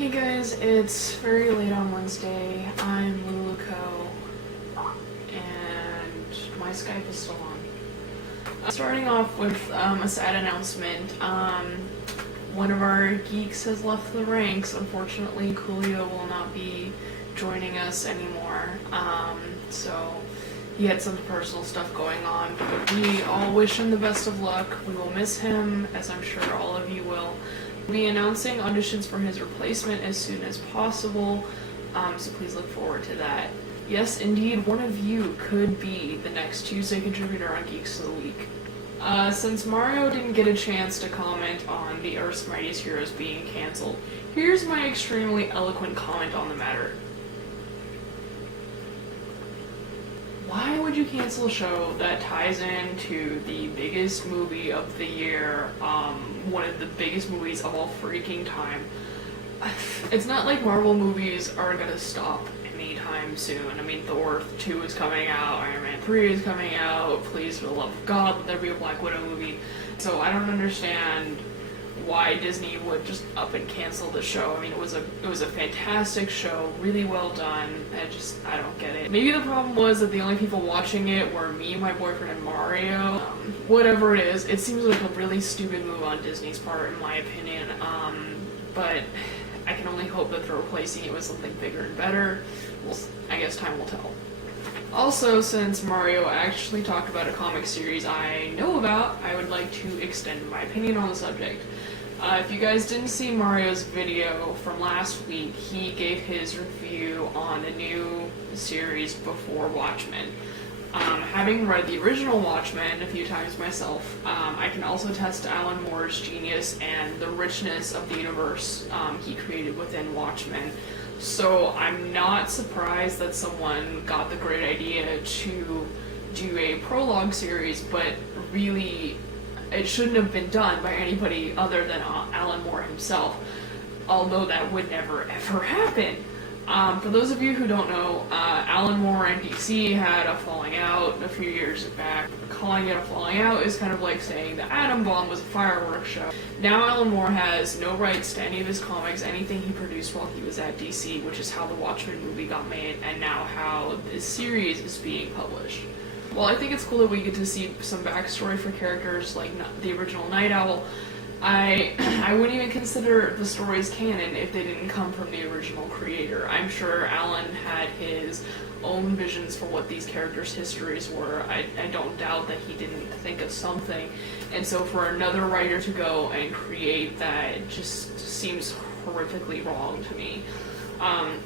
Hey guys, it's very late on Wednesday. I'm Luluco, and my Skype is still on. Starting off with a sad announcement. One of our geeks has left the ranks. Unfortunately, Coolio will not be joining us anymore. So he had some personal stuff going on, but we all wish him the best of luck. We will miss him, as I'm sure all of you will. We'll be announcing auditions for his replacement as soon as possible, so please look forward to that. Yes, indeed, one of you could be the next Tuesday contributor on Geeks of the Week. Since Mario didn't get a chance to comment on the Earth's Mightiest Heroes being cancelled, here's my extremely eloquent comment on the matter. Why would you cancel a show that ties into the biggest movie of the year, one of the biggest movies of all freaking time? It's not like Marvel movies are gonna stop anytime soon. I mean, Thor 2 is coming out, Iron Man 3 is coming out, please for the love of God, let there be a Black Widow movie. So I don't understand why Disney would just up and cancel the show. I mean, it was a fantastic show, really well done. I don't get it. Maybe the problem was that the only people watching it were me, my boyfriend, and Mario. Whatever it is, it seems like a really stupid move on Disney's part, in my opinion. But I can only hope that they're replacing it with something bigger and better. Well, I guess time will tell. Also, since Mario actually talked about a comic series I know about, I would like to extend my opinion on the subject. If you guys didn't see Mario's video from last week, he gave his review on the new series before Watchmen. Having read the original Watchmen a few times myself, I can also attest to Alan Moore's genius and the richness of the universe he created within Watchmen. So I'm not surprised that someone got the great idea to do a prologue series, but really it shouldn't have been done by anybody other than Alan Moore himself, although that would never ever happen. For those of you who don't know, Alan Moore and DC had a falling out a few years back. Calling it a falling out is kind of like saying the atom bomb was a fireworks show. Now Alan Moore has no rights to any of his comics, anything he produced while he was at DC, which is how the Watchmen movie got made, and now how this series is being published. Well, I think it's cool that we get to see some backstory for characters like the original Night Owl. I wouldn't even consider the stories canon if they didn't come from the original creator. I'm sure Alan had his own visions for what these characters' histories were. I don't doubt that he didn't think of something. And so for another writer to go and create that just seems horrifically wrong to me.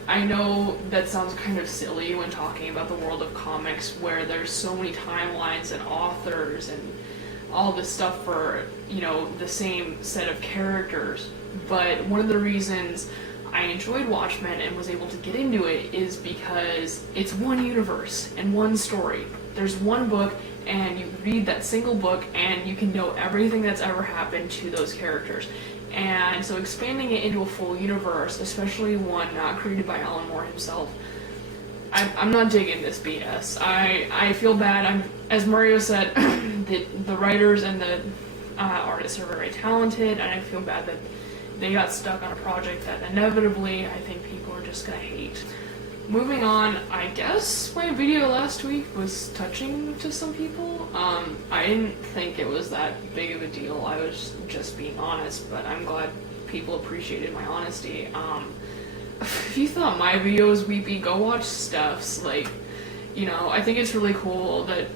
I know that sounds kind of silly when talking about the world of comics, where there's so many timelines and authors and all this stuff for, the same set of characters. But one of the reasons I enjoyed Watchmen and was able to get into it is because it's one universe and one story. There's one book, and you read that single book and you can know everything that's ever happened to those characters. And so expanding it into a full universe, especially one not created by Alan Moore himself, I'm not digging this BS. I feel bad. As Mario said, the writers and the artists are very talented, and I feel bad that they got stuck on a project that inevitably I think people are just gonna hate. Moving on, I guess my video last week was touching to some people. I didn't think it was that big of a deal. I was just being honest, but I'm glad people appreciated my honesty. If you thought my video was weepy, go watch Steph's. I think it's really cool that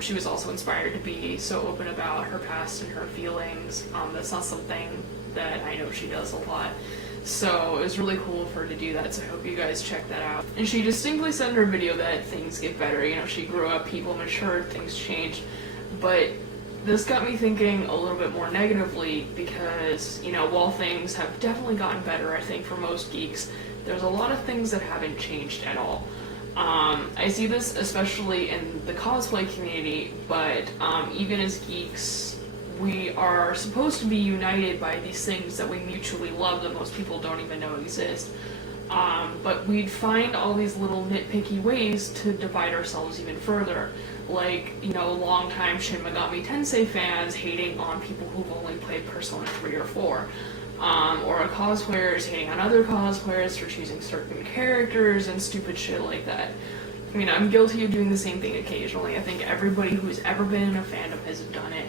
she was also inspired to be so open about her past and her feelings. That's not something that I know she does a lot. So it was really cool of her to do that, so I hope you guys check that out. And she distinctly said in her video that things get better. She grew up, people matured, things changed. But this got me thinking a little bit more negatively because, while things have definitely gotten better, I think, for most geeks, there's a lot of things that haven't changed at all. I see this especially in the cosplay community, but even as geeks, we are supposed to be united by these things that we mutually love that most people don't even know exist. But we'd find all these little nitpicky ways to divide ourselves even further. Like, longtime Shin Megami Tensei fans hating on people who've only played Persona 3 or 4. or a cosplayer is hating on other cosplayers for choosing certain characters and stupid shit like that. I mean, I'm guilty of doing the same thing occasionally. I think everybody who's ever been in a fandom has done it,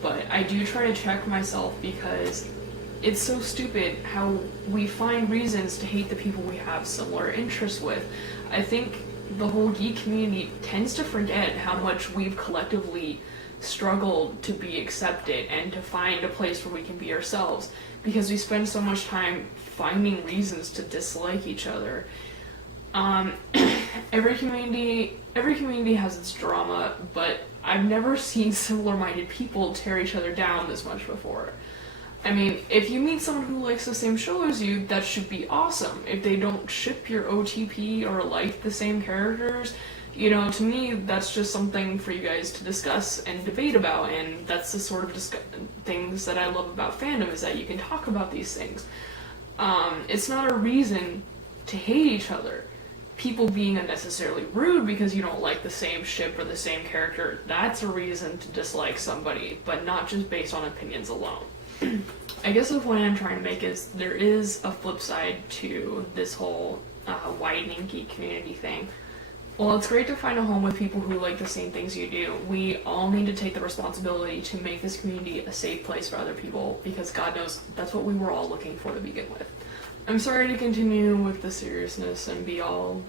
but I do try to check myself because it's so stupid how we find reasons to hate the people we have similar interests with. I think the whole geek community tends to forget how much we've collectively struggled to be accepted and to find a place where we can be ourselves, because we spend so much time finding reasons to dislike each other. Every community has its drama, but I've never seen similar-minded people tear each other down this much before. I mean, if you meet someone who likes the same show as you, that should be awesome. If they don't ship your OTP or like the same characters, you know, to me, that's just something for you guys to discuss and debate about, and that's the sort of things that I love about fandom, is that you can talk about these things. It's not a reason to hate each other. People being unnecessarily rude because you don't like the same ship or the same character, that's a reason to dislike somebody, but not just based on opinions alone. I guess the point I'm trying to make is there is a flip side to this whole widening geek community thing. Well, it's great to find a home with people who like the same things you do. We all need to take the responsibility to make this community a safe place for other people, because God knows that's what we were all looking for to begin with. I'm sorry to continue with the seriousness and be all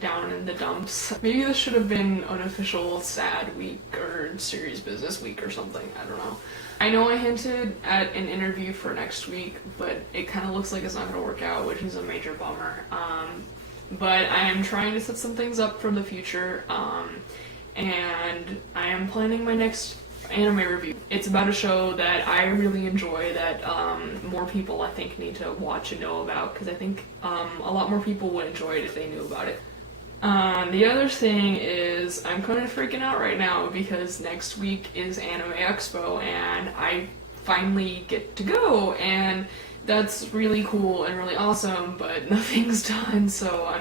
down in the dumps. Maybe this should have been an official sad week or serious business week or something, I don't know. I know I hinted at an interview for next week, but it kind of looks like it's not going to work out, which is a major bummer. But I am trying to set some things up for the future, and I am planning my next anime review. It's about a show that I really enjoy that more people, I think, need to watch and know about, because I think a lot more people would enjoy it if they knew about it. The other thing is, I'm kind of freaking out right now because next week is Anime Expo and I finally get to go, and that's really cool and really awesome, but nothing's done, so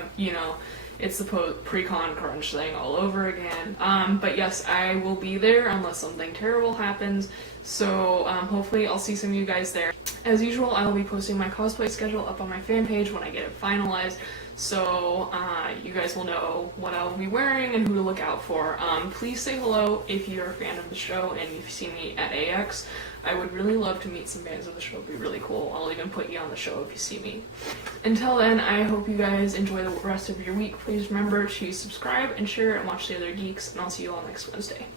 it's the pre-con crunch thing all over again. But yes, I will be there unless something terrible happens, so hopefully I'll see some of you guys there. As usual, I will be posting my cosplay schedule up on my fan page when I get it finalized, so you guys will know what I will be wearing and who to look out for. Please say hello if you're a fan of the show and if you see me at AX. I would really love to meet some fans of the show. It'd be really cool. I'll even put you on the show if you see me. Until then, I hope you guys enjoy the rest of your week. Please remember to subscribe and share and watch the other geeks, and I'll see you all next Wednesday.